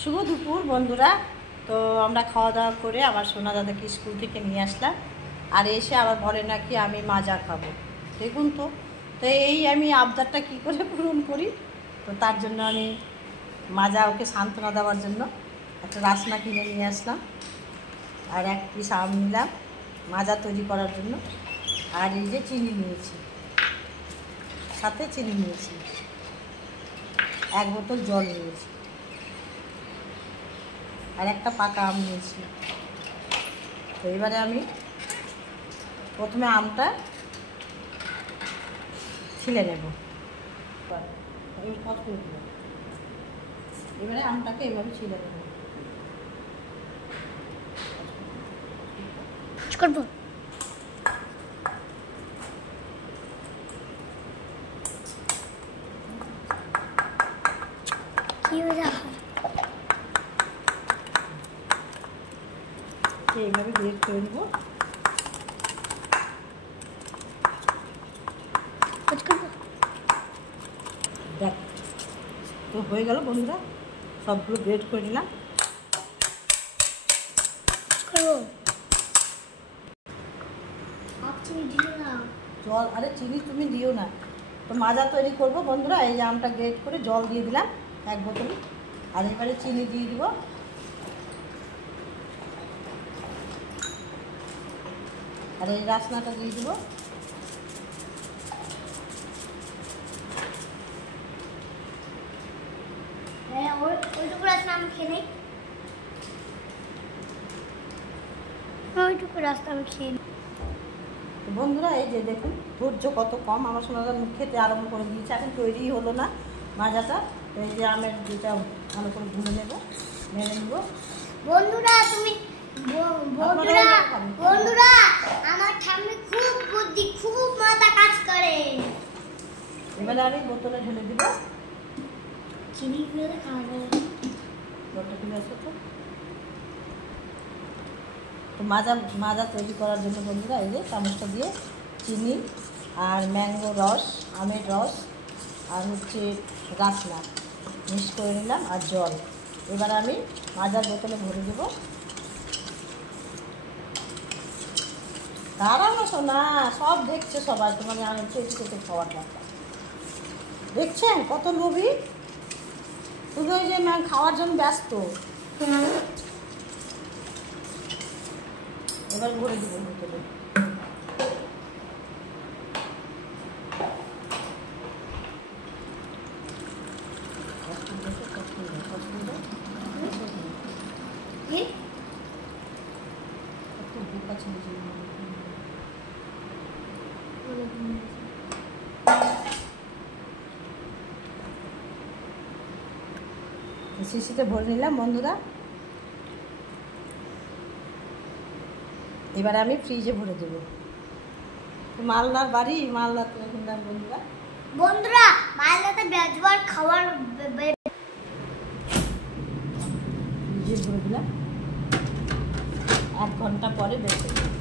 শুভ দুপুর বন্ধুরা। তো আমরা খাওয়া দাওয়া করে আমার সোনা দাদাকে স্কুল থেকে নিয়ে আসলাম, আর এসে আবার বলে নাকি আমি মাজা খাবো। দেখুন তো এই আমি আবদারটা কী করে পূরণ করি। তো তার জন্য আমি মাজা ওকে সান্ত্বনা দেওয়ার জন্য একটা রাসনা কিনে নিয়ে আসলাম, আর এক পিস আম নিলাম মাজা তৈরি করার জন্য। আর এই যে চিনি নিয়েছি, সাথে চিনি নিয়েছি, এক বোতল জল নিয়েছি, আর একটা পাকা আম নিয়েছি। তো এবারে আমি প্রথমে আমটা ছিলে নেব। এবারে আমটাকে এভাবে ছিলে নেব। করবো এইভাবে গ্রেড করে নেব। দেখ তো হয়ে গেল বন্ধুরা, সবগুলো গ্রেড করে নিলাম। জল, আরে চিনি তুমি দিও না। তো মাজা তৈরি করবো বন্ধুরা। এই যে আমটা গ্রেড করে জল দিয়ে দিলাম এক বোতল, আর এবারে চিনি দিয়ে দিব। আর এই রাসনাটা দিয়ে দিব। বন্ধুরা এই যে দেখুন ধৈর্য কত কম, আমার সোনাদার মুখ খেতে আরম্ভ করে দিয়েছে, এখন তৈরি হলো না মাজাটা। এই যে আমের যেটা ভালো করে ভুলে নেব, মেরে নেব। বন্ধুরা আমার ঠাম্মি খুব বুদ্ধি, খুব মাথা কাজ করে। এবারে আমি বোতলে ঢেলে দিব। চিনি দিয়ে খাবো। বোতলটা খুলে আসো তো। তো মাজা তৈরি করার জন্য বন্ধুরা এই যে চামচটা দিয়ে চিনি আর ম্যাঙ্গো রস, আমের রস, আর হচ্ছে রাসনা মিক্স করে নিলাম, আর জল। এবার আমি মাজার বোতলে ভরে দেবো। দাঁড়ানো শোনা, সব দেখছে সবাই, তোমাকে আমি চেটে চেটে খাওয়ার দরকার। দেখছেন কত লোভী, শুধু ওই যে খাওয়ার জন্য ব্যস্ত। এবার ভরে দিব বোতলে। শিশিতে ভরে নিলাম বন্ধুরা। এবার আমি ফ্রিজে ভরে দেবো। মালদার বাড়ি, মালদাতে এখন দাম বন্ধুরা। মালদাতে বেজবার খাবার ফ্রিজে ভরে দিলাম, 1 ঘন্টা পরে বের করে দেবো।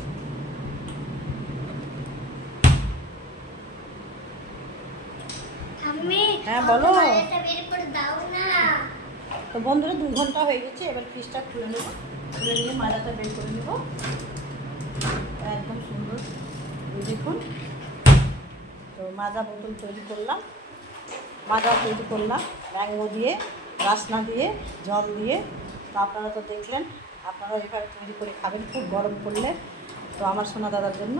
হ্যাঁ বলো। তো বন্ধুরা 2 ঘন্টা হয়ে গেছে, এবার ফ্রিজটা খুলে নেবো। খুলে নিয়ে মাজাটা বের করে নেব। একদম সুন্দর দেখুন। তো মাজা বোতল তৈরি করলাম, ম্যাঙ্গো দিয়ে, রাসনা দিয়ে, জল দিয়ে। তো আপনারা তো দেখলেন, আপনারা এভাবে তৈরি করে খাবেন খুব গরম করলে। তো আমার সোনা দাদার জন্য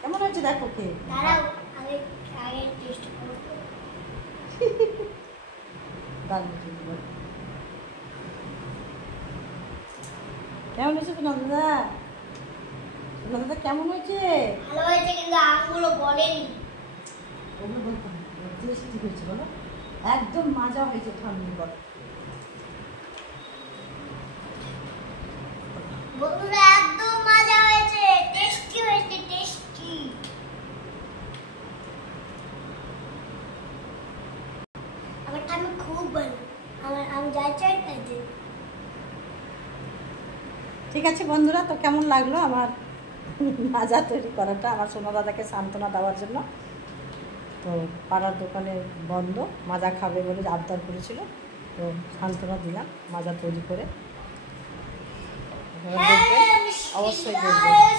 কেমন হয়েছে দেখো। কে কেমন হয়েছে সোনা দাদা? সোনা দাদা কেমন হয়েছে? ভালো হয়েছে, কিন্তু আমগুলো গলেনি। ওগুলো বলতে টেস্টি হয়েছে বলো, একদম মাজা হয়েছে। ঠান্ডা বলো বন্ধুরা, একদম মজা হয়েছে, টেস্টি হয়েছে, টেস্টি। আমার ঠাম্মি খুব ভালো, আমি যা চাই তাই দিই। ঠিক আছে বন্ধুরা, তো কেমন লাগলো আমার মাজা তৈরি করাটা আমার সোনা দাদাকে সান্ত্বনা দেওয়ার জন্য। তো পাড়ার দোকানে বন্ধ, মাজা খাবে বলে আবদার করেছিল, তো সান্ত্বনা দিলাম মাজা তৈরি করে। দেখবেন, অবশ্যই দেখবেন।